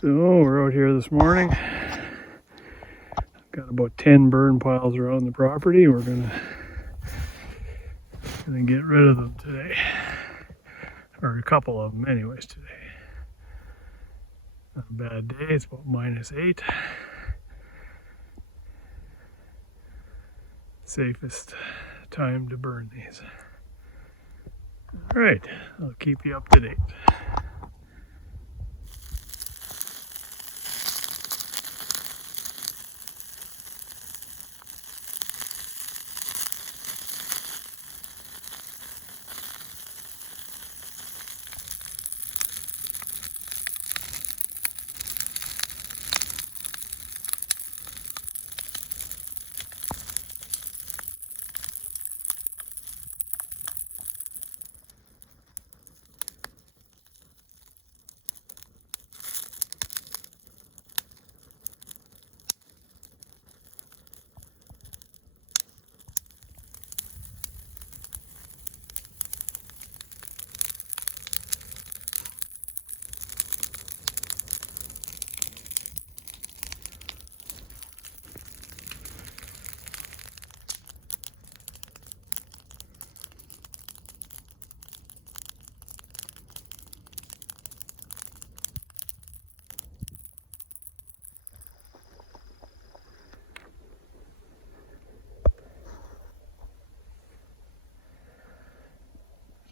So we're out here this morning. Got about 10 burn piles around the property. We're gonna get rid of them today, or a couple of them anyways today. Not a bad day. It's about -8. Safest time to burn these. All right, I'll keep you up to date.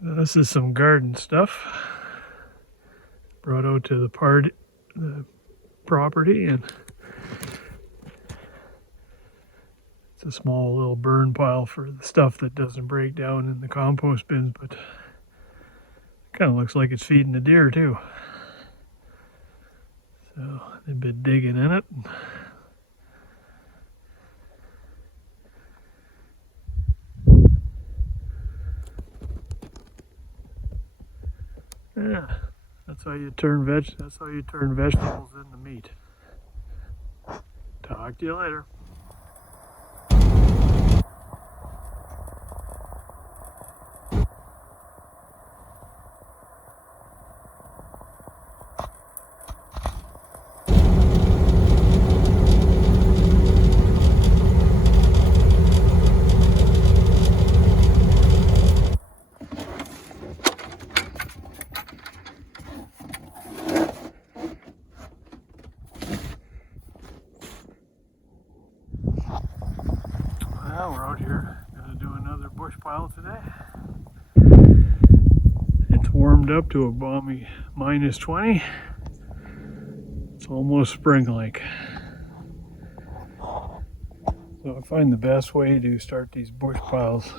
So this is some garden stuff brought out to the property, and it's a small little burn pile for the stuff that doesn't break down in the compost bins, but it kind of looks like it's feeding the deer too. So they've been digging in it. Yeah, that's how you turn vegetables into meat. Talk to you later. Well, we're out here gonna do another bush pile today. It's warmed up to a balmy -20. It's almost spring-like. So I find the best way to start these bush piles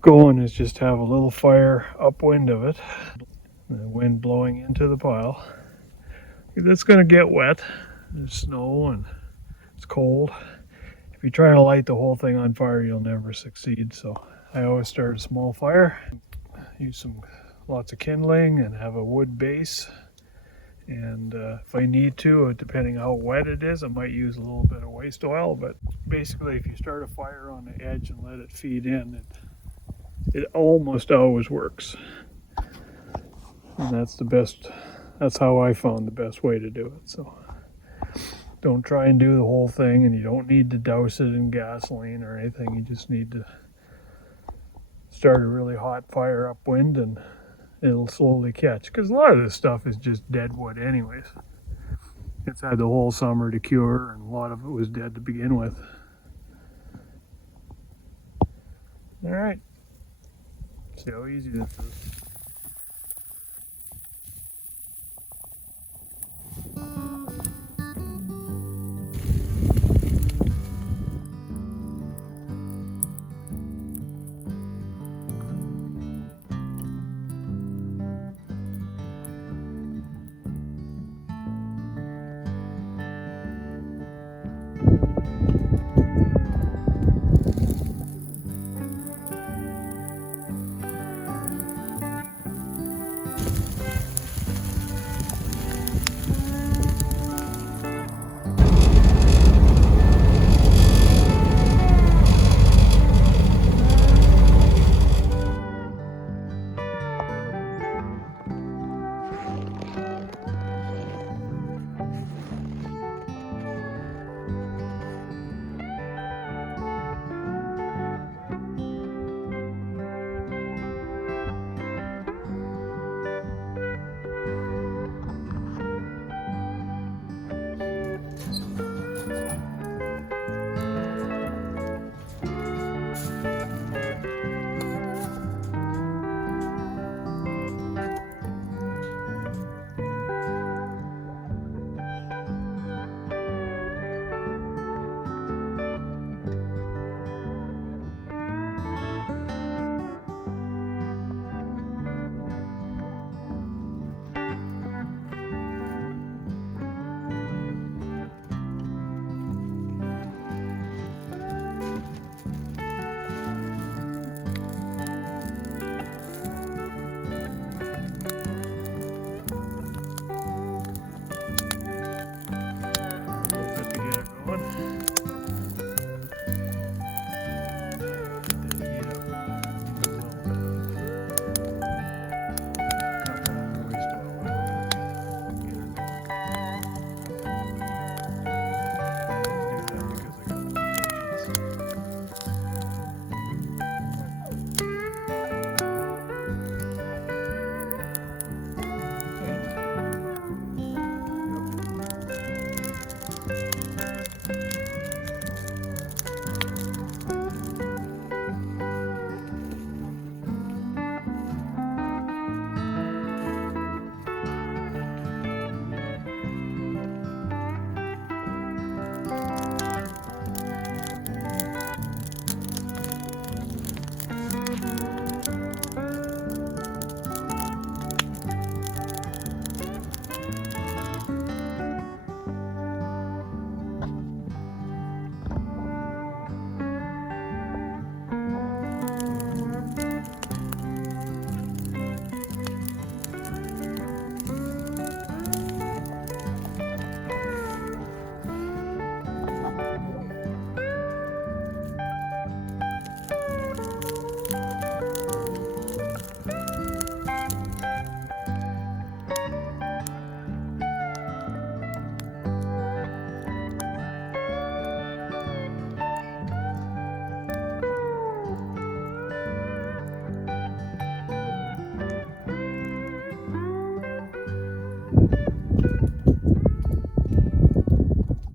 going is just have a little fire upwind of it, the wind blowing into the pile. It's gonna get wet. There's snow and it's cold. If you try to light the whole thing on fire, you'll never succeed. So I always start a small fire, use lots of kindling, and have a wood base. And if I need to, depending how wet it is, I might use a little bit of waste oil. But basically, if you start a fire on the edge and let it feed in, it almost always works. And that's how I found the best way to do it. So don't try and do the whole thing, and you don't need to douse it in gasoline or anything. You just need to start a really hot fire upwind, and it'll slowly catch. Because a lot of this stuff is just dead wood anyways. It's had the whole summer to cure, and a lot of it was dead to begin with. All right. See how easy this is.